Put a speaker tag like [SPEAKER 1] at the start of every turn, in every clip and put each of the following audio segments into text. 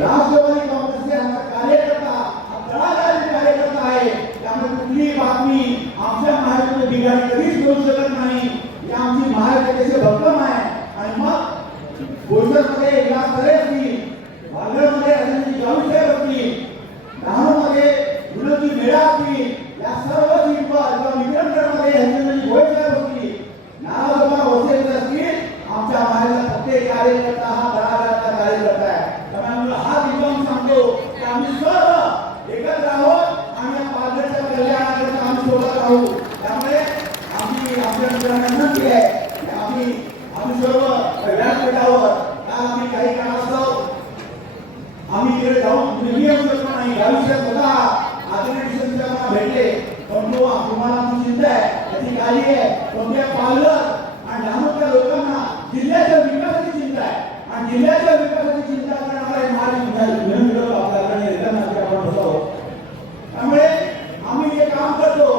[SPEAKER 1] राष्ट्रवादी काँग्रेसचे आमचा कार्यकर्ता हा कार्यकर्ता आहे. त्यामुळे कुठलीही बातमी आमच्या महाराष्ट्राच्या ठिकाणी कधीच मिळू शकत नाही. हे आमची महाराष्ट्राचे भक्कम आहे. आणि मग बोईसरमध्ये या खरे असतील वागळमध्ये अजून जाऊसाहेब असतील डहाणूमध्ये विनोदी मेळा असतील या सर्व सीटवर किंवा विक्रमगडमध्ये हरिचंद्रजी भोये साहेब असतील नाराजोबा वसेल असतील आमच्या महाराष्ट्रात प्रत्येक कार्यकर्ता हा तळागाळाचा कार्यकर्ता आहे त्यामुळे आम्ही हा विक्रम सांगतो की आम्ही सर्व एकत्र आहोत आणि या पालघरच्या कल्याणाकरता आम्ही सोबत आहोत त्यामुळे आम्ही आपल्या मित्रांना विनंती आहे की आम्ही आम्ही सर्व व्यासपीठावर काल आम्ही काही काळास्तव आम्ही तिकडे जाऊन नेहमी शकलो नाही या विषयात स्वतः आदरणीय भेटले. पण तो तुम्हाला चिंता आहे. त्याची काळजी आहे. पण त्या पालक आणि लोकांना जिल्ह्याच्या विकासाची चिंता आहे. आणि जिल्ह्याच्या विकासाची चिंता करणारे महाराज विनंती आपण बसावं त्यामुळे आम्ही जे काम करतो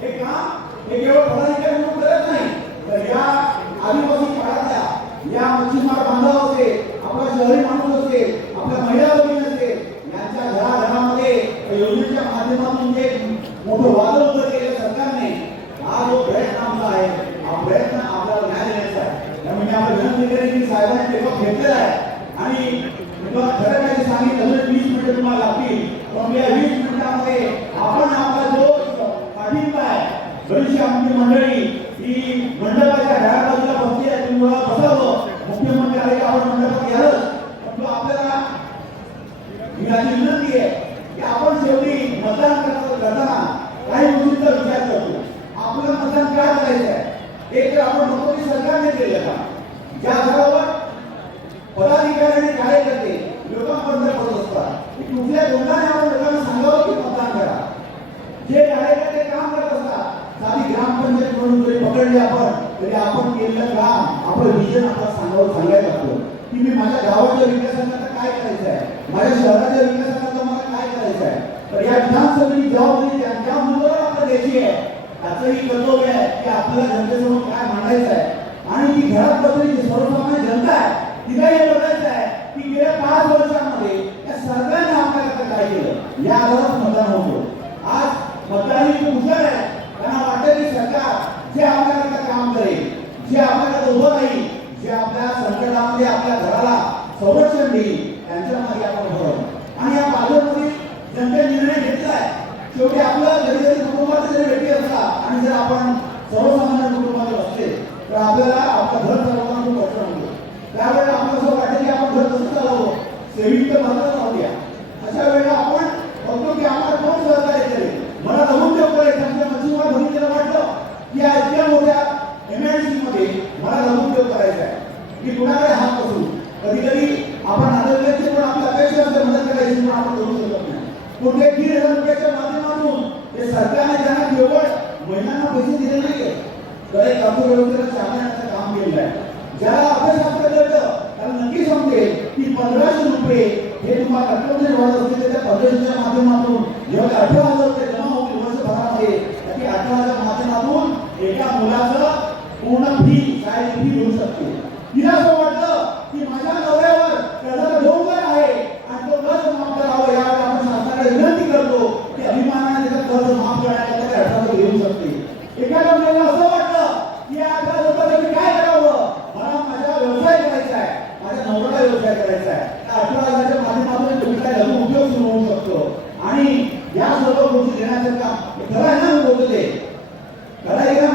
[SPEAKER 1] हे काम हे केवळ पदाधिकारी म्हणून करत नाही तर या आदिवासी काळातल्या या मच्छीमार बांधव असे आपला शहरी माणूस असेल आपल्या महिला भगिनी असेल यांच्या घराघरामध्ये योजनेच्या माध्यमातून जे मोठं वादळ उभं केलं सरकारने हा जो प्रयत्न आमचा आहे हा प्रयत्न आपल्याला न्याय देण्याचा आहे. त्यामुळे आपण विनंती करेन की साहेबांनी टेकअप घेतलेला आहे. आणि खरं काही सांगितलं अजून वीस मिनिटं तुम्हाला लागतील. पण या वीस मिनिटामध्ये आपण आपला जो पाठिंबा आहे बरीचशी आमची मंडळी ही मंडळाच्या घराबाजूला बसली आहे तुम्हाला बसावं. मुख्यमंत्री आले का आपण मंडपात यालच परंतु आपल्याला ही माझी विनंती आहे की आपण शेवटी मतदान करताना काही गोष्टींचा विचार करतो. आपलं मतदान काय करायचं आहे एक तर आपण म्हणतो की सरकारने केलं का ज्या घरावर पदाधिकारी आणि कार्यकर्ते लोकांपर्यंत पडत असतात. की कुठल्या तोंडाने आपण लोकांना सांगावं की मतदान करा. जे कार्यकर्ते काम करत असतात साधी ग्रामपंचायत म्हणून जरी पकडले आपण तरी आपण केलेलं काम आपण विजन आता सांगावं सांगायला लागतो की मी माझ्या गावाच्या विकासाकरता काय करायचं आहे माझ्या शहराच्या विकासाकरता मला काय करायचं आहे तर या विधानसभेची जबाबदारी ज्या ज्या मुद्द्यावर आपल्याला द्यायची आहे. त्याचंही कर्तव्य आहे की आपल्याला जनतेसमोर काय मांडायचं आहे आणि ती घरात बसलेली जी सर्वसामान्य जनता आहे तिला हे बघायचं आहे? की गेल्या पाच वर्षांमध्ये या सरकारने आपल्याला काय केलं? या आधारात मतदान होतो. आज मतदान खूप हुशार आहे त्यांना वाटतं की सरकार जे आपल्याला काम करेल जे आपल्याला उभं राहील जे आपल्या संकटामध्ये आपल्या घराला संरक्षण देईल त्यांच्या मागे आपण उभं आणि या पालकमध्ये जनतेने निर्णय घेतलाय शेवटी आपलं कुटुंबाचे जरी व्यक्ती असला आणि जर आपण सर्वसामान्य कुटुंबात असते तर आपल्याला आपलं घर चालवताना खूप अडचण होतो त्यावेळेला आपल्याला असं वाटेल की आपण घर कसं चालवतो सेविंग तर मात्र द्या. अशा वेळेला आपण बघतो की आम्हाला कोण सहकार्य करेल? मला लघुउद्योग करायचं आमच्या मच्छीमार त्याला वाटलं की या इतक्या मोठ्या एमएनसी मध्ये मला लघुउद्योग करायचा आहे. की कुणाकडे हात बसू? कधी कधी आपण नातेवाईकांची पण आपल्या अपेक्षा असते मदत करायची पण आपण करू शकत नाही. कुठे दीड हजार रुपये माध्यमातून हे सरकारने त्यांना केवळ महिलांना पैसे दिले नाहीये काम केलेलं आहे. ज्याला अर्थशास्त्र कळतं त्याला नक्की समजेल की पंधराशे रुपये हे तुम्हाला अठराशे वाढत असते पंधराशेच्या माध्यमातून जेव्हा अठरा हजार रुपये जमा वर्षभरामध्ये अठरा हजार माध्यमातून एका मुलाचं पूर्ण फी शाळेची फी घेऊ शकते तिला असं वाटतं की माझ्या नवऱ्यावर कर्जाचा डोंगर आहे आणि तो कर्ज माफ करावं यावेळी आपण शासनाकडे विनंती करतो की अभिमानाने त्याचं कर्ज माफ करण्याकरता ते अठरा हजार घेऊ शकते एखाद्या मुलाला असं वाटतं की या अठरा रुपयाला मी काय करावं मला माझा व्यवसाय करायचा आहे माझ्या नवऱ्याला व्यवसाय करायचा आहे त्या अठरा हजारच्या माध्यमातून तुम्ही काय लघु उद्योग सुरू होऊ शकतो. आणि या सर्व गोष्टी देण्याचं काम खरं आहे ना बोलतो ते? खरं आहे का